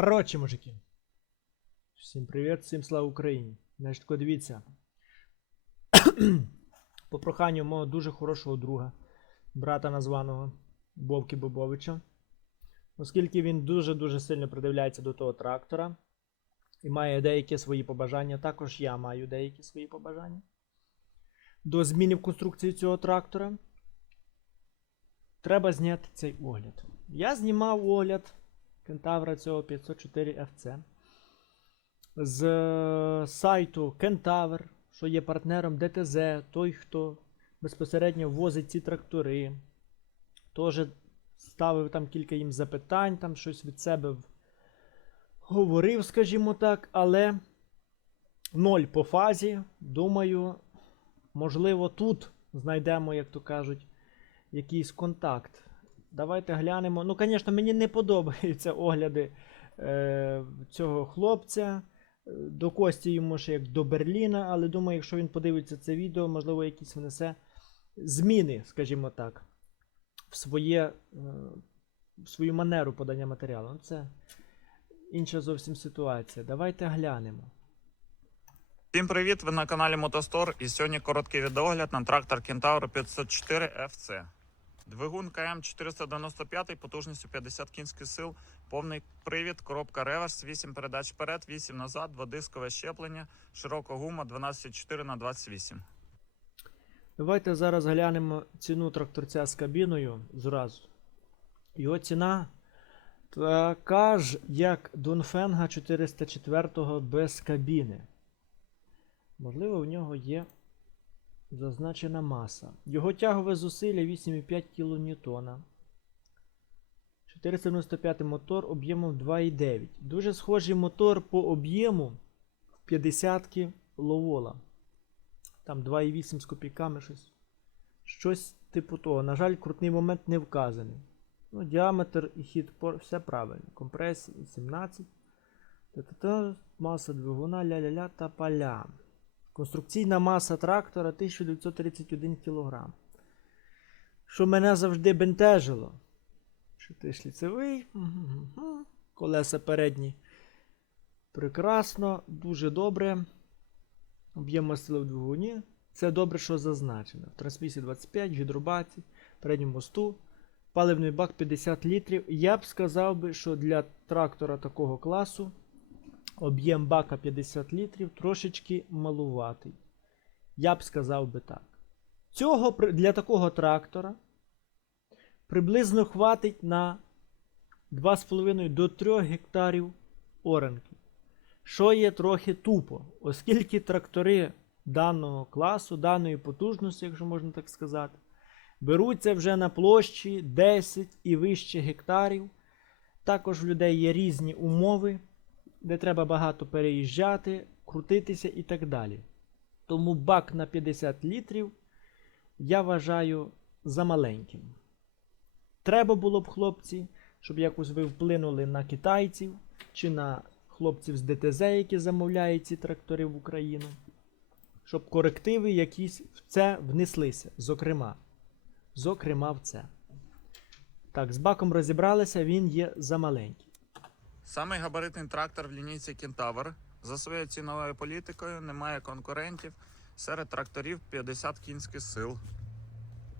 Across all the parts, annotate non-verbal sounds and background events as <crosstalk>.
Коротше, мужики. Всім привіт, всім слава Україні. Значить, дивіться. <coughs> По проханню мого дуже хорошого друга, брата названого Бовки Бобовича. Оскільки він дуже-дуже сильно придивляється до того трактора і має деякі свої побажання, також я маю деякі свої побажання. До зміни в конструкції цього трактора. Треба зняти цей огляд. Я знімав огляд кентавра цього 504 FC з е, сайту Кентавр, що є партнером ДТЗ, той, хто безпосередньо возить ці трактори. Теж ставив там кілька їм запитань, там щось від себе говорив, скажімо так, але ноль по фазі. Думаю, можливо, тут знайдемо, як то кажуть, якийсь контакт. Давайте глянемо. Ну, звісно, мені не подобаються огляди е, цього хлопця. До Кості йому ще як до Берліна, але думаю, якщо він подивиться це відео, можливо, якісь внесе зміни, скажімо так, в, своє, е, в свою манеру подання матеріалу. Ну, Це інша зовсім ситуація. Давайте глянемо. Всім привіт! Ви на каналі Мотостор і сьогодні короткий відеогляд на трактор Kentaur 504 FC. Двигун КМ 495 потужністю 50 кінських сил, повний привід, коробка реверс, 8 передач вперед, 8 назад, дводискове щеплення, широка гума 12,4 на 28. Давайте зараз глянемо ціну тракторця з кабіною зразу. Його ціна така ж, як Донфенга 404 без кабіни. Можливо, в нього є зазначена маса. Його тягове зусилля 8,5 кН. 495 мотор об'ємом 2,9. Дуже схожий мотор по об'єму в 50 ловола. Там 2,8 з копійками щось. Щось типу того. На жаль, крутний момент не вказаний. Ну, діаметр і хід пор- все правильно. Компресія 17. Та-та-та, маса двигуна, ля-ля-ля та паля. Конструкційна маса трактора 1931 кг. Що мене завжди бентежило. Шестишліцевий. мгм-гм-гм, Колеса передні. Прекрасно, дуже добре. Об'єм масила в двигуні. Це добре, що зазначено. В трансмісії 25, в гідробаці, передньому мосту. Паливний бак 50 літрів. Я б сказав би, що для трактора такого класу об'єм бака 50 літрів трошечки малуватий. Я б сказав би так. Цього для такого трактора приблизно хватить на 2,5 до 3 гектарів оранки. Що є трохи тупо, оскільки трактори даного класу, даної потужності, якщо можна так сказати, беруться вже на площі 10 і вище гектарів. Також в людей є різні умови, де треба багато переїжджати, крутитися і так далі. Тому бак на 50 літрів я вважаю за маленьким. Треба було б, хлопці, щоб якось ви вплинули на китайців чи на хлопців з ДТЗ, які замовляють ці трактори в Україну, щоб корективи якісь в це внеслися. Зокрема, зокрема в це. Так, з баком розібралися, він є замаленький. Самий габаритний трактор в лінійці Kentaur. За своєю ціновою політикою немає конкурентів серед тракторів 50 кінських сил.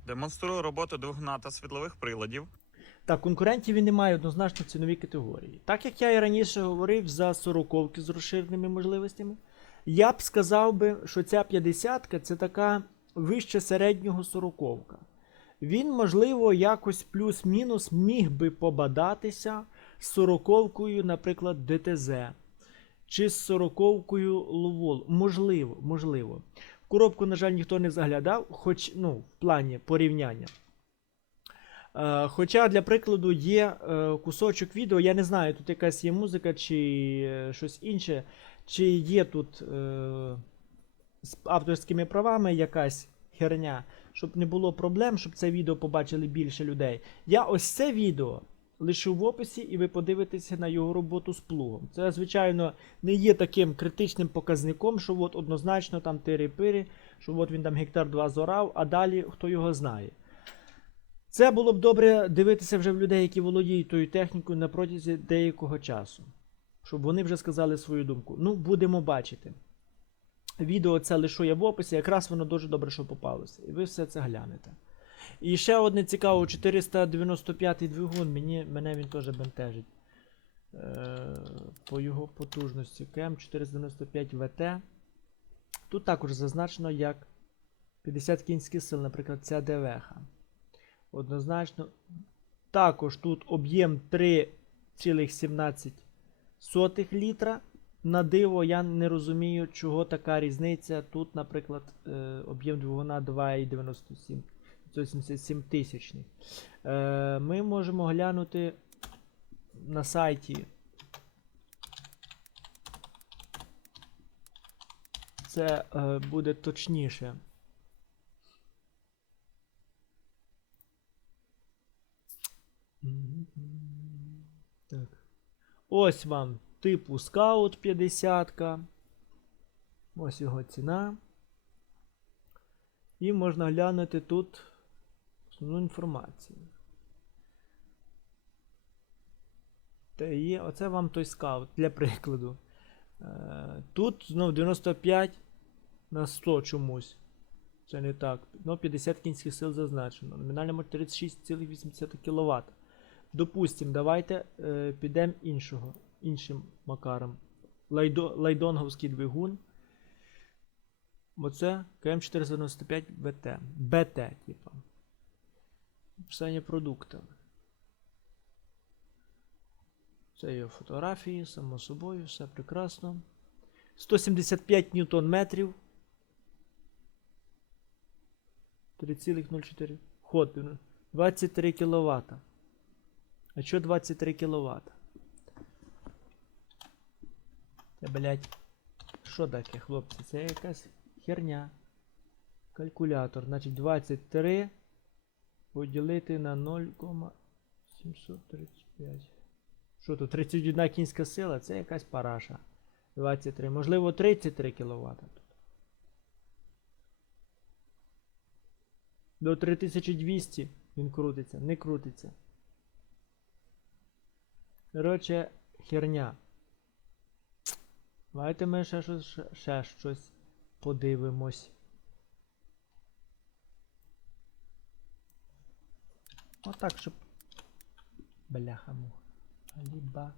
Демонструє роботу двигуна та світлових приладів. Так, конкурентів він не має однозначно в ціновій категорії. Так як я і раніше говорив за сороковки з розширеними можливостями, я б сказав би, що ця 50 це така вище середнього сороковка. Він, можливо, якось плюс-мінус міг би побадатися з сороковкою, наприклад, ДТЗ. Чи з сороковкою Ловол. Можливо, можливо. В коробку, на жаль, ніхто не заглядав, хоч ну, в плані порівняння. Е, Хоча, для прикладу, є е, кусочок відео, я не знаю, тут якась є музика чи е, щось інше, чи є тут е, з авторськими правами якась херня, щоб не було проблем, щоб це відео побачили більше людей. Я ось це відео лишу в описі, і ви подивитеся на його роботу з плугом. Це, звичайно, не є таким критичним показником, що от однозначно там тири-пири, що от він там гектар два зорав, а далі хто його знає. Це було б добре дивитися вже в людей, які володіють тою технікою на протязі деякого часу. щоб вони вже сказали свою думку. Ну, будемо бачити. Відео це лишу я в описі, якраз воно дуже добре, що попалося. І ви все це глянете. І ще одне цікаво, 495 двигун, мені, мене він теж бентежить. Е, по його потужності. КМ 495 ВТ. Тут також зазначено як 50 кінських сил, наприклад, ця ДВХ. Однозначно. Також тут об'єм 3,17 літра. На диво, я не розумію, чого така різниця. Тут, наприклад, е, об'єм двигуна 2,97 177 тисячних. Е, ми можемо глянути на сайті. Це е, буде точніше. Так. Ось вам типу скаут 50. Ось його ціна. І можна глянути тут основну інформацію. Те є, оце вам той скаут для прикладу. Е, тут знов 95 на 100 чомусь. Це не так. Ну, 50 кінських сил зазначено. Номінальному 36,8 кВт. Допустим, давайте е, підемо іншого, іншим макаром. Лайдо, лайдонговський двигун. Оце КМ495 БТ. БТ, типа. Описання продуктів. Це його фотографії, само собою, все прекрасно. 175 ньютон метрів. 3,04. Ход 23 кВт. А що 23 кВт? Це, блядь, що таке, хлопці? Це якась херня. Калькулятор. Значить 23 поділити на 0,735. Що тут? 31 кінська сила? Це якась параша. 23. Можливо, 33 кВт. До 3200 він крутиться, не крутиться. Коротше, херня. Давайте ми ще щось, ще щось подивимось. Отак, щоб. Бляха муха. Ліба.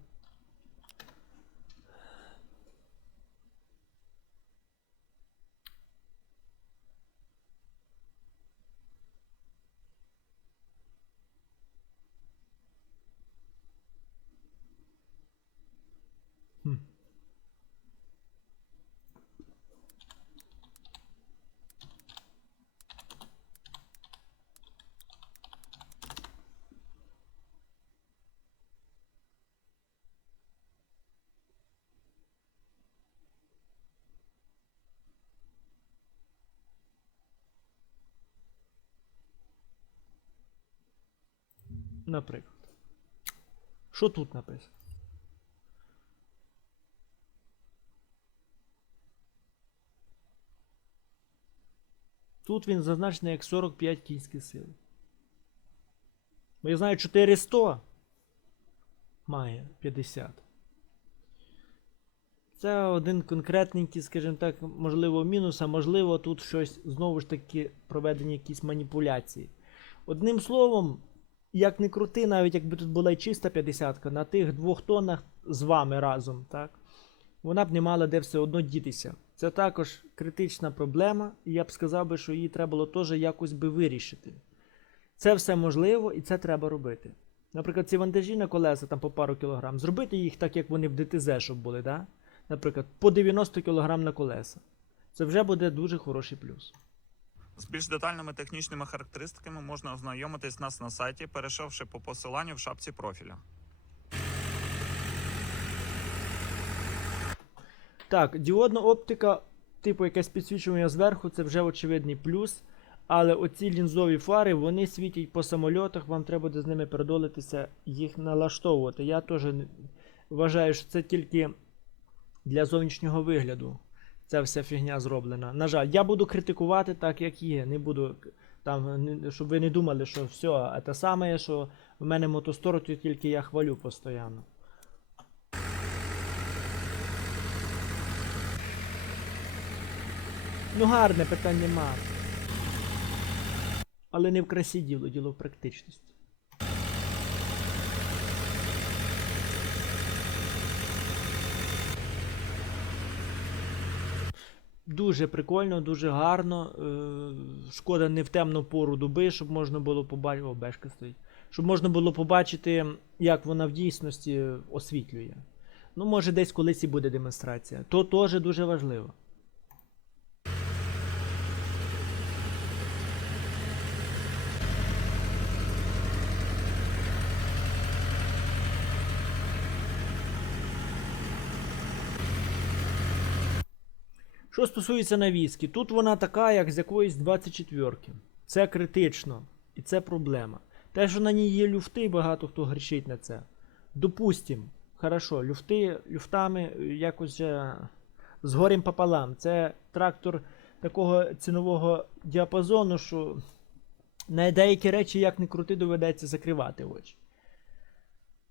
Наприклад. Що тут написано? Тут він зазначений як 45 кінських сил. Бо я знаю 400 має 50. Це один конкретненький, скажімо так, можливо, мінус, а можливо, тут щось знову ж таки проведені якісь маніпуляції. Одним словом, як не крути, навіть якби тут була чиста 50 на тих двох тоннах з вами разом, так? Вона б не мала де все одно дітися. Це також критична проблема, і я б сказав би, що її треба було теж якось би вирішити. Це все можливо і це треба робити. Наприклад, ці вантажі на колеса там по пару кілограм, зробити їх так, як вони в ДТЗ, щоб були, да? наприклад, по 90 кілограм на колеса. Це вже буде дуже хороший плюс. З більш детальними технічними характеристиками можна ознайомитись нас на сайті, перейшовши по посиланню в шапці профіля. Так, діодна оптика, типу якесь підсвічування зверху, це вже очевидний плюс. Але оці лінзові фари, вони світять по самольотах, вам треба буде з ними передолитися, їх налаштовувати. Я теж вважаю, що це тільки для зовнішнього вигляду ця вся фігня зроблена. На жаль, я буду критикувати так, як є. Не буду там, щоб ви не думали, що все, те саме, що в мене мотостор, то тільки я хвалю постійно. Ну, гарне питання мав. Але не в красі діло, діло в практичності. Дуже прикольно, дуже гарно. Е, шкода не в темну пору доби, щоб можна було побачити. О, бешка стоїть. Щоб можна було побачити, як вона в дійсності освітлює. Ну, може, десь колись і буде демонстрація. То теж дуже важливо. Що стосується навіски, тут вона така, як з якоїсь 24-ки. Це критично. І це проблема. Те, що на ній є люфти, багато хто грішить на це. Допустим, хорошо, люфти, люфтами е, якось з горем пополам. Це трактор такого цінового діапазону, що на деякі речі, як не крути, доведеться закривати очі.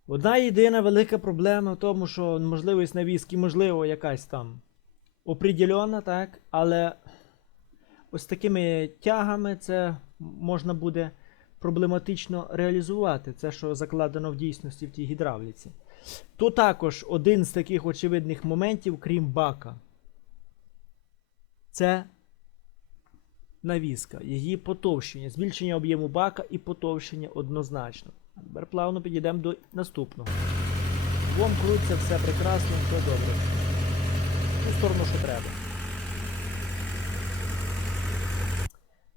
Одна єдина велика проблема в тому, що можливість навіски, можливо, якась там определена, так, але ось такими тягами це можна буде проблематично реалізувати. Це, що закладено в дійсності в тій гідравліці. То також один з таких очевидних моментів, крім бака, це навіска, її потовщення, збільшення об'єму бака і потовщення однозначно. Тепер плавно підійдемо до наступного. Двом крутиться, все прекрасно, все добре. Ту сторону, що треба.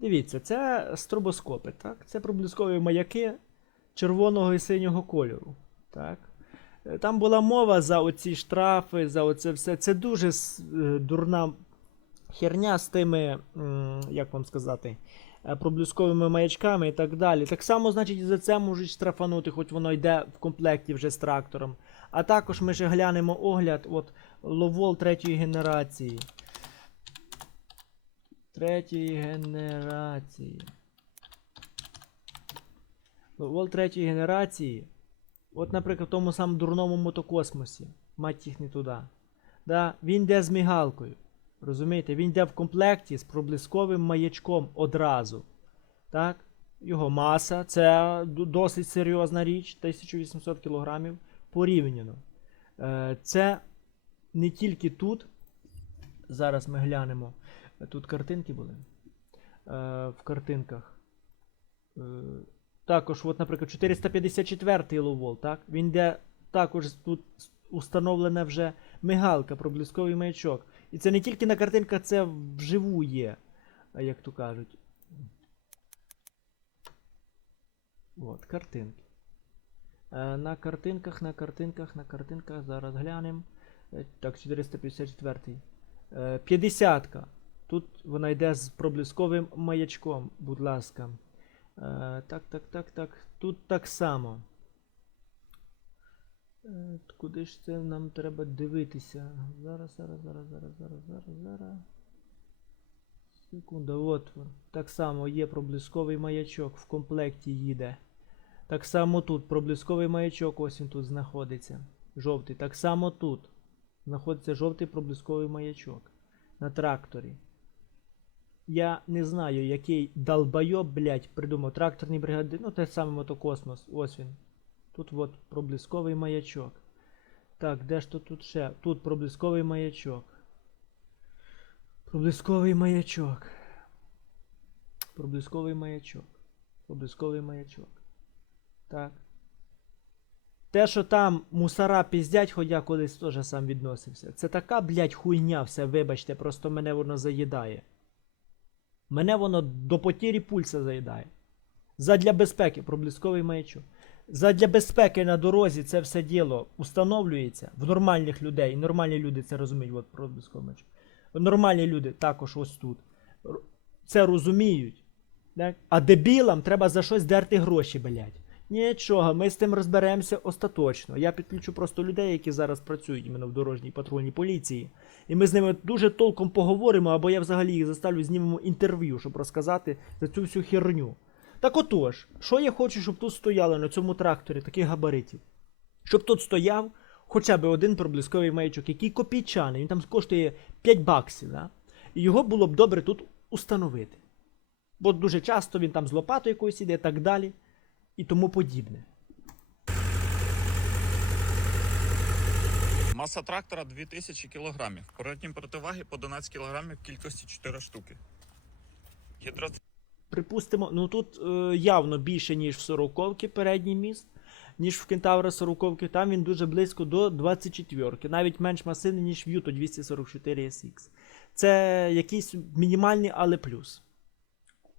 Дивіться, це стробоскопи, так? Це проблискові маяки червоного і синього кольору. Так? Е, Там була мова за оці штрафи, за оце все. Це дуже е, дурна херня з тими, як вам сказати, е, маячками і так далі. Так само, значить, за це можуть штрафанути, хоч воно йде в комплекті вже з трактором. А також ми ще глянемо огляд, от ловол третьої генерації. Третьої генерації. Ловол третьої генерації. От, наприклад, в тому самому дурному мотокосмосі. Мать їх не туди. Да, він йде з мігалкою. Розумієте? Він йде в комплекті з проблисковим маячком одразу. Так? Його маса це досить серйозна річ, 1800 кг порівняно. Е, Це не тільки тут. Зараз ми глянемо. Тут картинки були. Е, В картинках. Е, Також, от, наприклад, 454 ловол, так? Він йде також тут установлена вже мигалка, проблисковий маячок. І це не тільки на картинках, це вживу є, як то кажуть. От, картинки. Е, На картинках, на картинках, на картинках. Зараз глянемо. Е, Так, 454. 50-ка. Тут вона йде з проблисковим маячком, будь ласка. Е, Так, так, так, так. Тут так само. Е, Куди ж це нам треба дивитися? Зараз, зараз, зараз, зараз, зараз, зараз, зараз. Секунда, от. Так само є проблисковий маячок, в комплекті їде. Так само тут проблисковий маячок, ось він тут знаходиться. Жовтий. Так само тут. Знаходиться жовтий проблисковий маячок. На тракторі. Я не знаю, який долбойоб, блядь, придумав тракторні бригади. Ну, те саме мотокосмос. Ось він. Тут от проблисковий маячок. Так, де ж то тут ще? Тут проблисковий маячок. Проблисковий маячок. Проблисковий маячок. Проблисковий маячок. Так. Те, що там мусора піздять, хоч я колись теж сам відносився. Це така, блядь, хуйня, все, вибачте, просто мене воно заїдає. Мене воно до потірі пульса заїдає. Задля безпеки, проблисковий маячок. Задля безпеки на дорозі це все діло установлюється в нормальних людей. Нормальні люди це розуміють. От проблисковий маячок. Нормальні люди також ось тут. Це розуміють. Так? А дебілам треба за щось дерти гроші, блядь. Нічого, ми з тим розберемося остаточно. Я підключу просто людей, які зараз працюють іменно в дорожній патрульній поліції. І ми з ними дуже толком поговоримо, або я взагалі їх заставлю, знімемо інтерв'ю, щоб розказати за цю всю херню. Так отож, що я хочу, щоб тут стояли на цьому тракторі таких габаритів? Щоб тут стояв хоча б один проблисковий маячок, який копійчаний, він там коштує 5 баксів, да? І його було б добре тут установити. Бо дуже часто він там з лопатою якоюсь іде і так далі, і тому подібне. Маса трактора 2000 кг. Передні противаги по 11 кг в кількості 4 штуки. Гідро... Припустимо, ну тут е, явно більше, ніж в 40-ки передній міст, ніж в Кентавра 40-ки. Там він дуже близько до 24-ки, навіть менш масивний, ніж в Юто 244 SX. Це якийсь мінімальний, але плюс.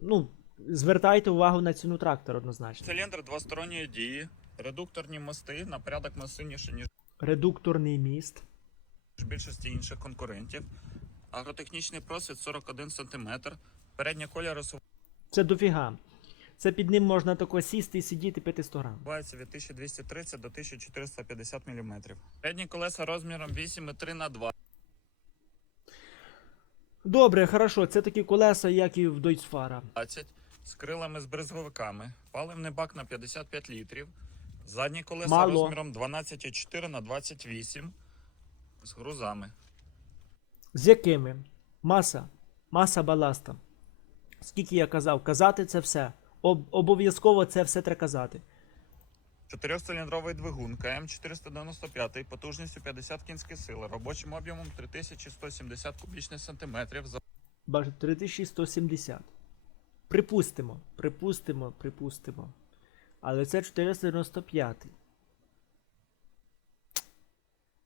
Ну, звертайте увагу на ціну трактора однозначно. Циліндр двосторонньої дії, редукторні мости на порядок масивніше, ніж Редукторний міст. більшості інших конкурентів. Агротехнічний просвіт 41 см. Переднє колір Це дофіга. Це під ним можна тако сісти і сидіти пити 100 грам. Відбувається від 1230 до 1450 мм. Передні колеса розміром 8,3 на 2 Добре, хорошо, це такі колеса, як і в Дойцфара. 20 з крилами з бризговиками, паливний бак на 55 літрів, задні колеса Мало. розміром 12,4 на 28 з грузами. З якими? Маса. Маса баласта. Скільки я казав, казати це все. Об- обов'язково це все треба казати. Чотирьохциліндровий двигун КМ495 потужністю 50 кінських сил, робочим об'ємом 3170 кубічних сантиметрів. За Бачите, 3170. Припустимо, припустимо, припустимо. Але це 495.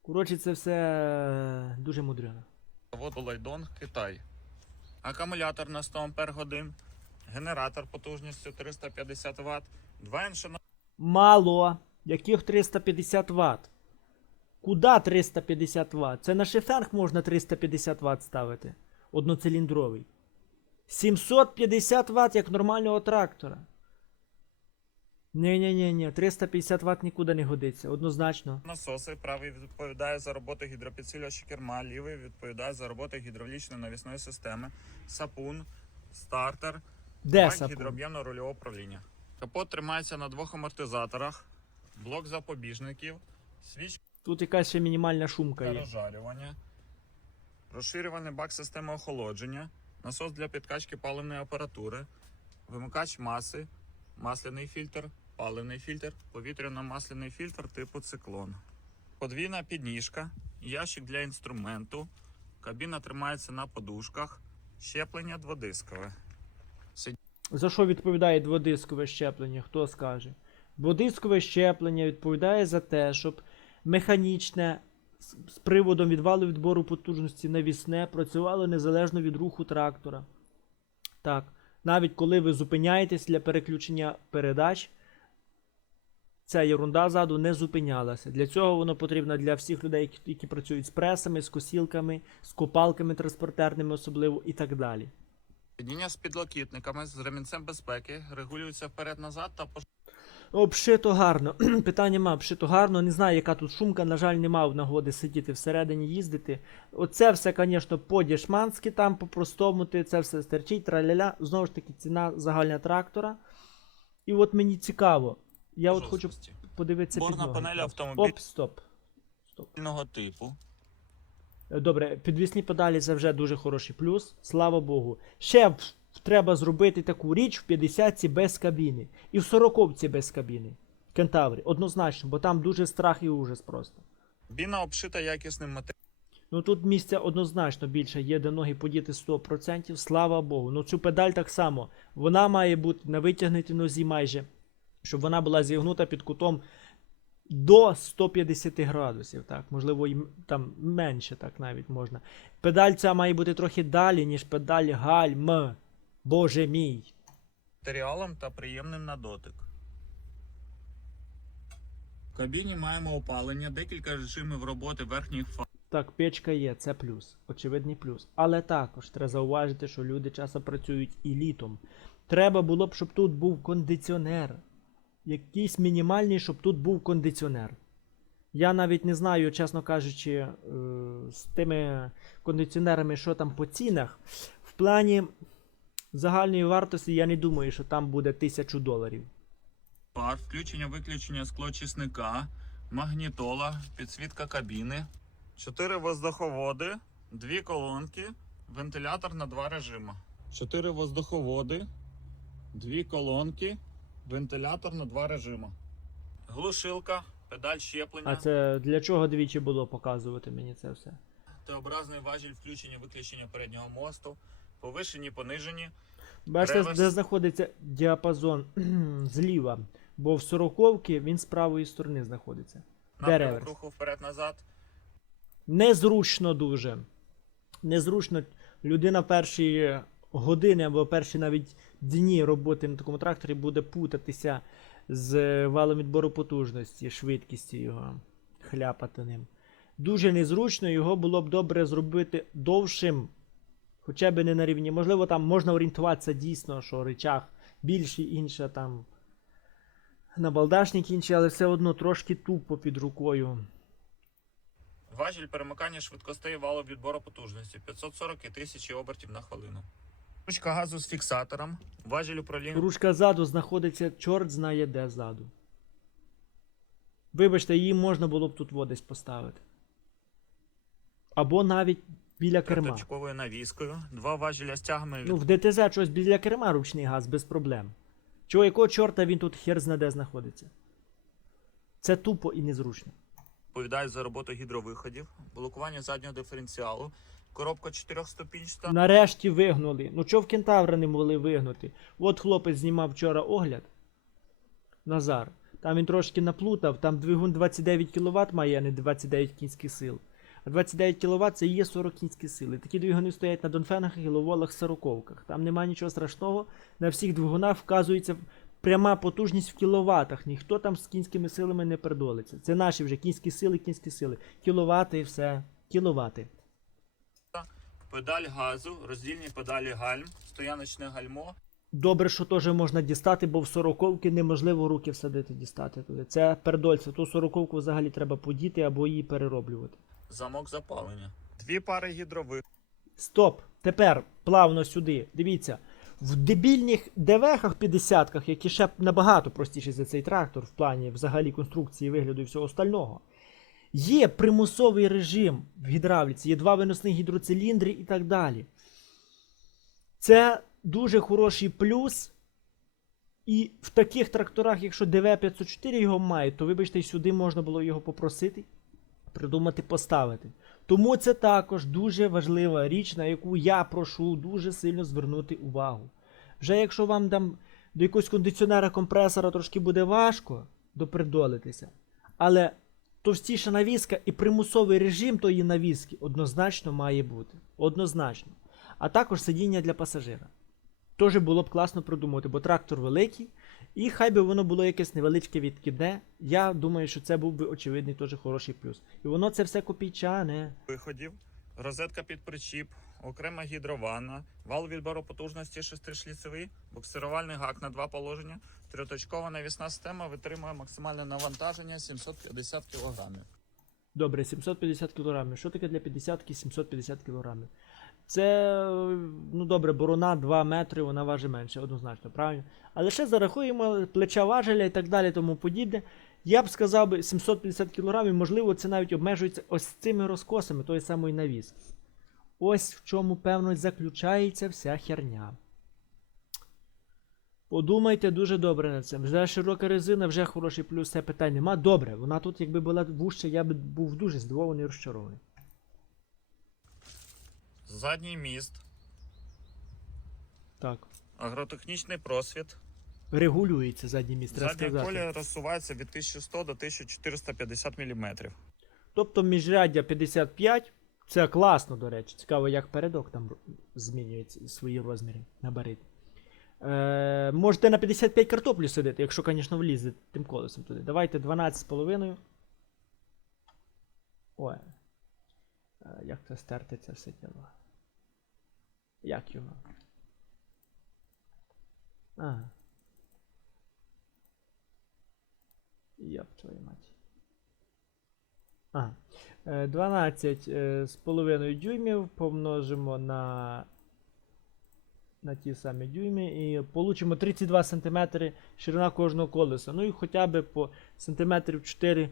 Коротше, це все дуже мудрено. заводу Лайдон, Китай. Акумулятор на 100 Ампер годин, генератор потужністю 350 Вт, два іншина Мало. Яких 350 Вт? Куда 350 Вт? Це на шифенг можна 350 Вт ставити. Одноциліндровий. 750 Вт як нормального трактора. Ні-ні-ні, 350 Вт нікуди не годиться, однозначно. насоси. Правий відповідає за роботу гідропідсилювача керма, лівий відповідає за роботу гідравлічної навісної системи, сапун, стартер, Де сапун? гідроб'ємно рульового управління. Капот тримається на двох амортизаторах, блок запобіжників, свічка Тут якась ще мінімальна шумка є. розжарювання, розширюваний бак системи охолодження, насос для підкачки паливної апаратури, вимикач маси, масляний фільтр, паливний фільтр, повітряно-масляний фільтр типу циклон. Подвійна підніжка, ящик для інструменту, кабіна тримається на подушках, щеплення дводискове. За що відповідає дводискове щеплення? Хто скаже? Дводискове щеплення відповідає за те, щоб механічне з приводом відвалу відбору потужності навісне працювало незалежно від руху трактора. Так, навіть коли ви зупиняєтесь для переключення передач, ця ерунда ззаду не зупинялася. Для цього воно потрібно для всіх людей, які, які працюють з пресами, з косілками, з копалками транспортерними особливо і так далі. Сидіння з підлокітниками з ремінцем безпеки регулюється вперед-назад та Обшито гарно. <clears throat> Питання ма, обшито гарно. Не знаю, яка тут шумка. На жаль, не мав нагоди сидіти всередині, їздити. Оце все, звісно, по-дішманськи, там по-простому ти це все стерчить, траляля. Знову ж таки, ціна загальна трактора. І от мені цікаво. Я от хочу жорсткості. подивитися Борна під ноги. панель Оп, автомобіль- Оп, стоп. Спільного типу. Е, Добре, підвісні педалі це вже дуже хороший плюс. Слава Богу. Ще в- треба зробити таку річ в 50-ці без кабіни. І в 40-ці без кабіни. Кентаврі. Однозначно, бо там дуже страх і ужас просто. Біна обшита якісним матеріалом. Ну тут місця однозначно більше є, де ноги подіти 100%, слава Богу. Ну цю педаль так само. Вона має бути на витягнутій нозі майже, щоб вона була зігнута під кутом до 150 градусів, так, можливо, і там менше так навіть можна. Педаль ця має бути трохи далі, ніж педаль гальм. Боже мій. матеріалом та приємним на дотик. В кабіні маємо опалення, декілька режимів роботи верхніх фар. Так, печка є, це плюс, очевидний плюс. Але також треба зауважити, що люди часто працюють і літом. Треба було б, щоб тут був кондиціонер. Якийсь мінімальний, щоб тут був кондиціонер. Я навіть не знаю, чесно кажучи, е, з тими кондиціонерами, що там по цінах. В плані загальної вартості я не думаю, що там буде 1000 доларів. Фар, включення виключення склочисника, магнітола, підсвітка кабіни, чотири воздуховоди, дві колонки, вентилятор на два режими. Чотири воздуховоди, дві колонки, вентилятор на два режими. Глушилка, педаль щеплення, А це для чого двічі було показувати мені це все? Т-образний важіль включення виключення переднього мосту, повишені, понижені. Бачите, Реверс. де знаходиться діапазон <clears throat> зліва, бо в сороковці він з правої сторони знаходиться. Де Напрямок реверс? руху вперед-назад. Незручно дуже. Незручно людина перші години або перші навіть дні роботи на такому тракторі буде путатися з валом відбору потужності, швидкістю його, хляпати ним. Дуже незручно, його було б добре зробити довшим, хоча б не на рівні. Можливо, там можна орієнтуватися дійсно, що речах більший, інша там набалдашник інший, але все одно трошки тупо під рукою. Важіль перемикання швидкостей валу відбору потужності 540 і 1000 обертів на хвилину. Ручка газу з фіксатором. Важіль управління. Ручка ззаду знаходиться, чорт знає де ззаду. Вибачте, її можна було б тут во десь поставити. Або навіть біля керма. Точковою навіскою. Два важеля з тягами Ну, в ДТЗ щось біля керма ручний газ без проблем. Чого якого чорта він тут хер знаде знаходиться? Це тупо і незручно. відповідають за роботу гідровиходів, блокування заднього диференціалу, коробка чотирьохступінчата. Нарешті вигнули. Ну чого в кентавра не могли вигнути? От хлопець знімав вчора огляд. Назар. Там він трошки наплутав, там двигун 29 кВт має, а не 29 кінських сил. А 29 кВт це є 40 кінських сил. І такі двигуни стоять на донфенах і ловолах сороковках. Там немає нічого страшного. На всіх двигунах вказується пряма потужність в кіловатах. Ніхто там з кінськими силами не передолиться. Це наші вже кінські сили, кінські сили. Кіловати і все. Кіловати. Педаль газу, роздільні педалі гальм, стояночне гальмо, Добре, що теж можна дістати, бо в сороковки неможливо руки всадити дістати туди. Це передольце. Ту сороковку взагалі треба подіти або її перероблювати. замок запалення. Дві пари гідрових. Стоп! Тепер плавно сюди. Дивіться. В дебільних ДВХах 50-ках, які ще набагато простіші за цей трактор в плані взагалі конструкції, вигляду і всього остального, є примусовий режим в гідравліці, є два виносних гідроциліндри і так далі. Це дуже хороший плюс. І в таких тракторах, якщо ДВ-504 його має, то вибачте, сюди можна було його попросити, придумати, поставити. Тому це також дуже важлива річ, на яку я прошу дуже сильно звернути увагу. Вже якщо вам там до якогось кондиціонера компресора трошки буде важко допридолитися, але товстіша навіска і примусовий режим тої навіски однозначно має бути. Однозначно. А також сидіння для пасажира. Теж було б класно придумати, бо трактор великий, і хай би воно було якесь невеличке відкидне. Я думаю, що це був би очевидний теж хороший плюс. І воно це все копійчане. виходів, розетка під причіп, окрема гідрованна, вал відбору потужності шестишліцевий, буксирувальний гак на два положення, трьоточкова навісна система витримує максимальне навантаження 750 кг. Добре, 750 кг. Що таке для 50 750 кг? Це, ну добре, борона 2 метри, вона важить менше, однозначно, правильно? Але ще зарахуємо плеча важеля і так далі, тому подібне. Я б сказав би 750 кг, можливо, це навіть обмежується ось цими розкосами тої самої навіски. Ось в чому, певно, заключається вся херня. Подумайте дуже добре над цим. Вже широка резина, вже хороший плюс, це питань нема. Добре, вона тут, якби була вужча, я б був дуже здивований і розчарований. Задній міст, Так. агротехнічний просвіт. Регулюється заднє місце, треба Задня сказати. колія розсувається від 1100 до 1450 мм. Тобто міжряддя 55, це класно, до речі. Цікаво, як передок там змінює свої розміри габарит. Е, можете на 55 картоплю сидити, якщо, звісно, влізе тим колесом туди. Давайте 12,5. Ой. Е, як це стерти це все діло? Як його? А. Йоп твою мать. Ага. Е, 12 е, з половиною дюймів помножимо на, на ті самі дюйми і получимо 32 см ширина кожного колеса. Ну і хоча б по сантиметрів 4-5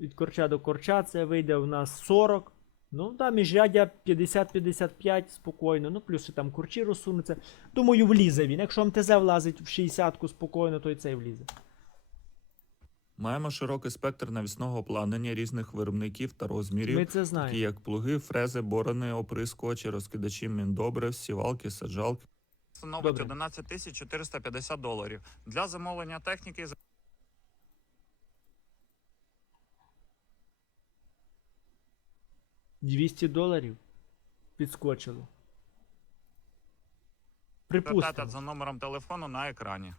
від корча до корча, це вийде у нас 40. Ну, да, міжряддя 50-55 спокійно. Ну, плюс ще там курчі розсунуться. Думаю, влізе він. Якщо МТЗ влазить в 60-ку спокійно, то і цей влізе. Маємо широкий спектр навісного обладнання різних виробників та розмірів, Ми це такі як плуги, фрези, борони, оприскувачі, розкидачі міндобрив, сівалки, саджалки. Становить Добре. 11 тисяч 450 доларів. Для замовлення техніки 200 доларів підскочило. Припустимо. за номером телефону на екрані.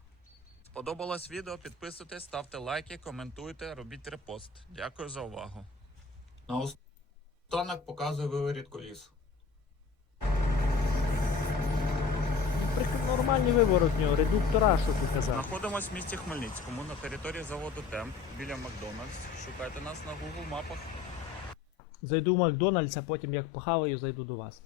Сподобалось відео? Підписуйтесь, ставте лайки, коментуйте, робіть репост. Дякую за увагу. На останок показую виворіт коліс. Нормальний виворот в нього, редуктора, що ти казав. Знаходимось в місті Хмельницькому на території заводу Темп біля Макдональдс. Шукайте нас на Google мапах. Зайду в Макдональдс, а потім як похаваю, зайду до вас.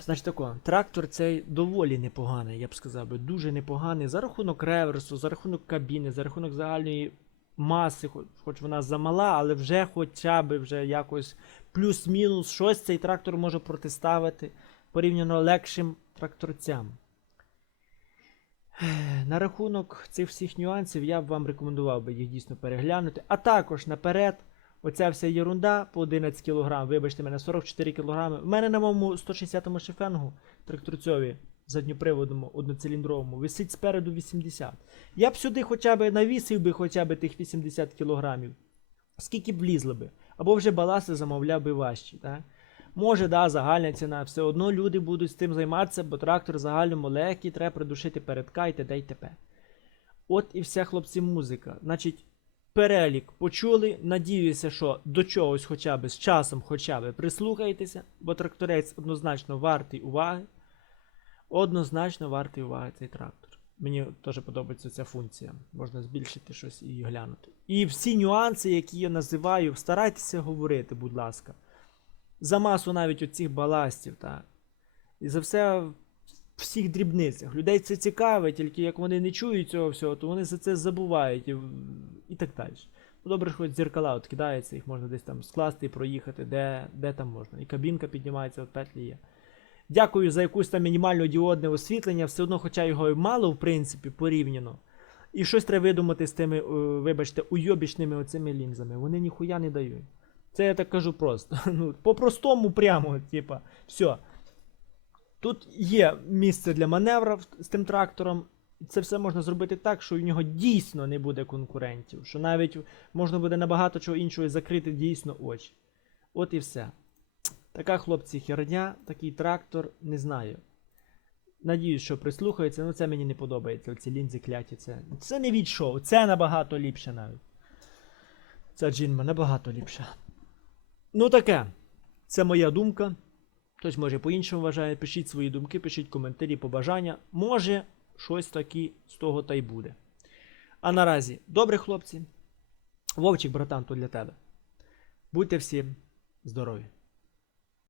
Значить тако, трактор цей доволі непоганий, я б сказав би, дуже непоганий. За рахунок реверсу, за рахунок кабіни, за рахунок загальної маси, хоч, вона замала, але вже хоча б вже якось плюс-мінус щось цей трактор може протиставити порівняно легшим тракторцям. На рахунок цих всіх нюансів я б вам рекомендував би їх дійсно переглянути. А також наперед, оця вся єрунда по 11 кг, вибачте мене, 44 кг. В мене на моєму 160-му шифенгу тракторцьові задньоприводному одноциліндровому висить спереду 80. Я б сюди хоча б навісив би хоча б тих 80 кг. Скільки б влізло би. Або вже баласи замовляв би важчі. Так? Може, да, загальна ціна. Все одно люди будуть з тим займатися, бо трактор загальному легкий, треба придушити передка і т.д. і т.п. От і вся хлопці музика. Значить, перелік почули. Надіюся, що до чогось хоча б з часом хоча б прислухаєтеся, бо тракторець однозначно вартий уваги. Однозначно вартий уваги цей трактор. Мені теж подобається ця функція. Можна збільшити щось і глянути. І всі нюанси, які я називаю, старайтеся говорити, будь ласка. За масу навіть оцих баластів, так. І за все всіх дрібницях. Людей це цікавить, тільки як вони не чують цього всього, то вони за це забувають і, і так далі. Ну, добре, що хоч дзеркала от кидаються, їх можна десь там скласти і проїхати, де, де там можна. І кабінка піднімається, от петлі є. Дякую за якусь там мінімальне діодне освітлення, все одно, хоча його і мало, в принципі, порівняно. І щось треба видумати з тими, е, вибачте, уйобічними оцими лінзами. Вони ніхуя не дають. Це я так кажу просто. <laughs> Ну, по-простому прямо, типа, все. Тут є місце для маневра з тим трактором. Це все можна зробити так, що в нього дійсно не буде конкурентів. Що навіть можна буде набагато чого іншого закрити дійсно очі. От і все. Така, хлопці, херня, такий трактор, не знаю. Надіюсь, що прислухаються, ну це мені не подобається. Оці лінзи кляті. Це, це не від шоу, це набагато ліпше навіть. Ця джинма набагато ліпша. Ну таке. Це моя думка. Хтось може по-іншому вважає. Пишіть свої думки, пишіть коментарі, побажання. Може, щось таке з того та й буде. А наразі, добрі хлопці. Вовчик, братан, то для тебе. Будьте всі здорові!